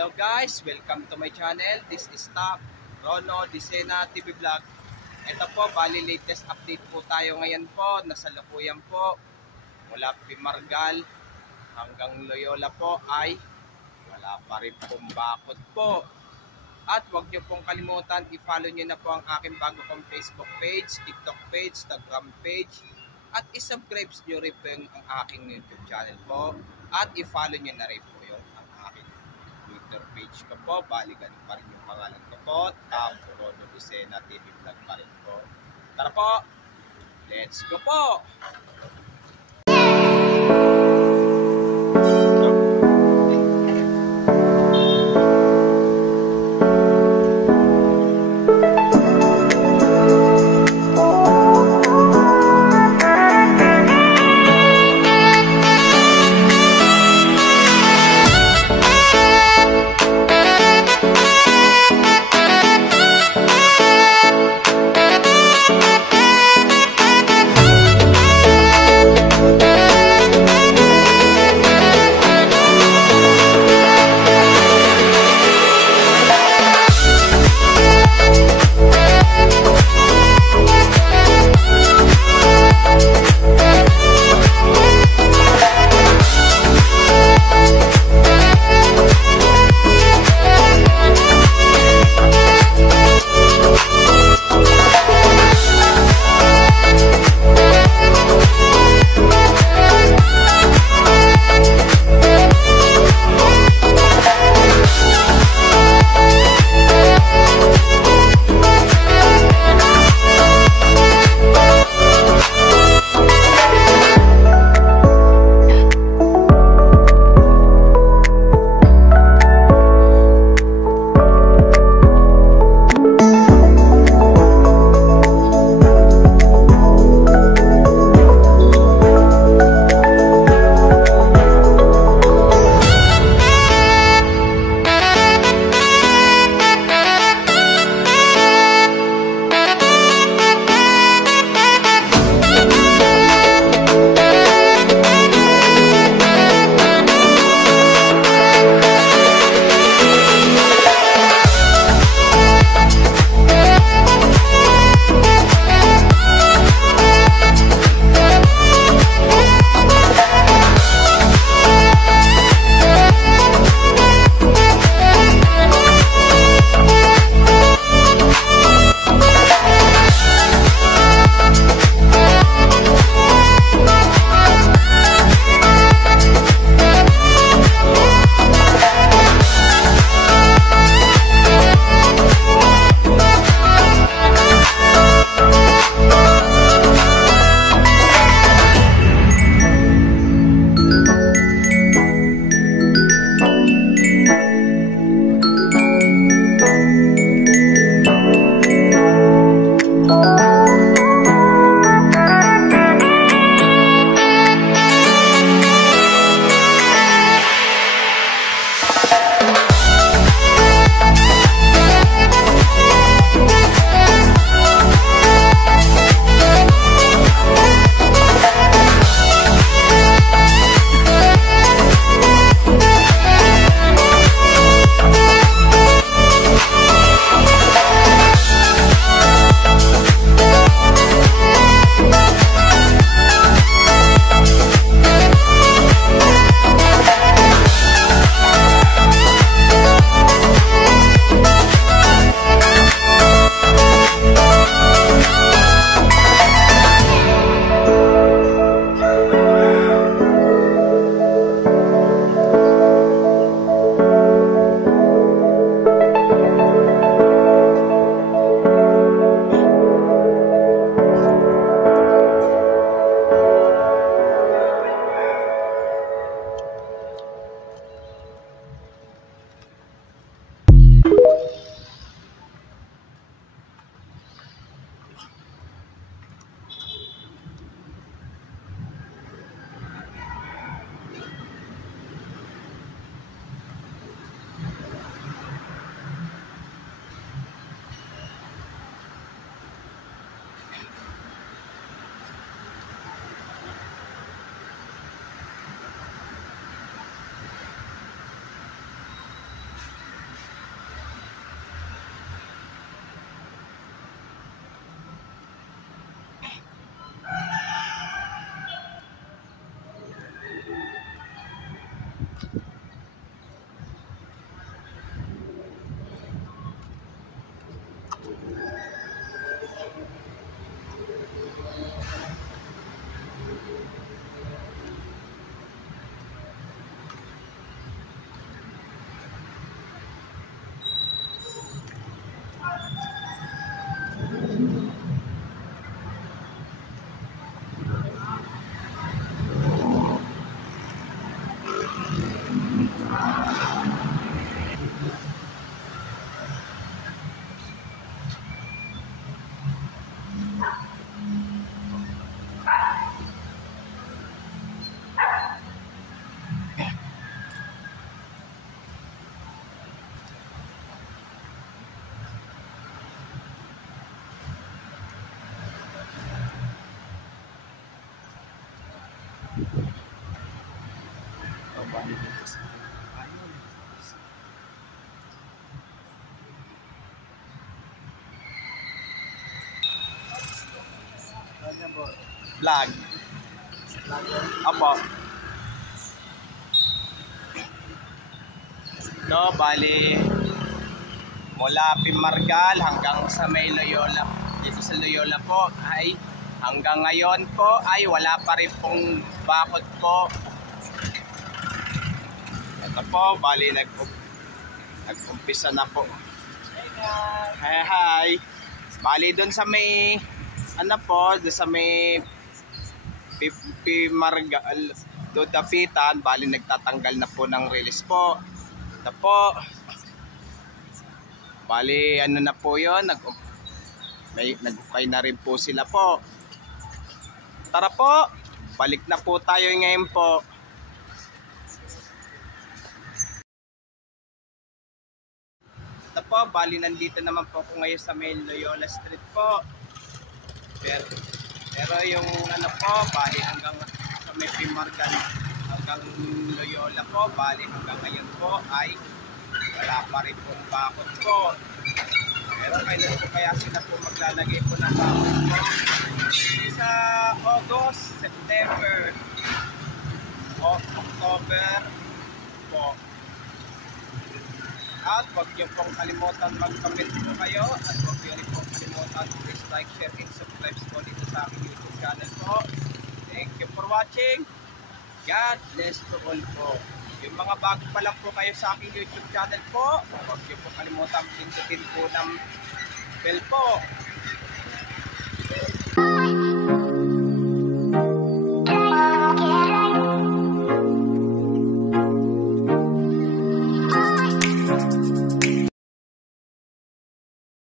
Hello guys, welcome to my channel. This is Top Rono Disena TV Vlog. Ito po, bali latest update po tayo ngayon po. Nasalukuyan po mula Pimargal hanggang Loyola po ay wala pa rin pong bakod po. At huwag nyo pong kalimutan, i-follow nyo na po ang aking bago kong Facebook page, TikTok page, Instagram page. At i-subscribe nyo rin po ang aking YouTube channel po. At i-follow nyo na rin po yung ang aking Twitter page ko po. Balikan pa rin yung pangalan ko po. Top Rono Disena TV Vlog pa rin po. Tara po! Let's go po! Vlog. Apo. No, bali mula Pimargal hanggang sa may Loyola, dito sa Loyola po ay hanggang ngayon po ay wala pa rin pong bakod po. Ito po, bali nag-umpisa na po. Hi, hi. Bali doon sa may ano po, doon sa may Pimargal do dapitan, bali nagtatanggal na po ng release po. Ito po, bali ano na po yun, nag-ukay na rin po sila po. Tara po, balik na po tayo ngayon po. Ito po, bali nandito naman po ako ngayon sa may Loyola Street po. Pero yung ano po, bali hanggang sa may Pimargal hanggang Loyola po, bali hanggang ngayon po ay wala pa rin pong bakod po. Pero kailan po kaya sila po maglalagay po ng bakod po? Sa August, September, o October po. At huwag niyo pong kalimutan mag-comment po kayo at huwag niyo rin pong kalimutan please like, share, and subscribe po dito sa aking YouTube channel po. Thank you for watching. God bless to all po. Yung mga bago pa lang po kayo sa aking YouTube channel po, huwag niyo po kalimutan pindutin po ng bell po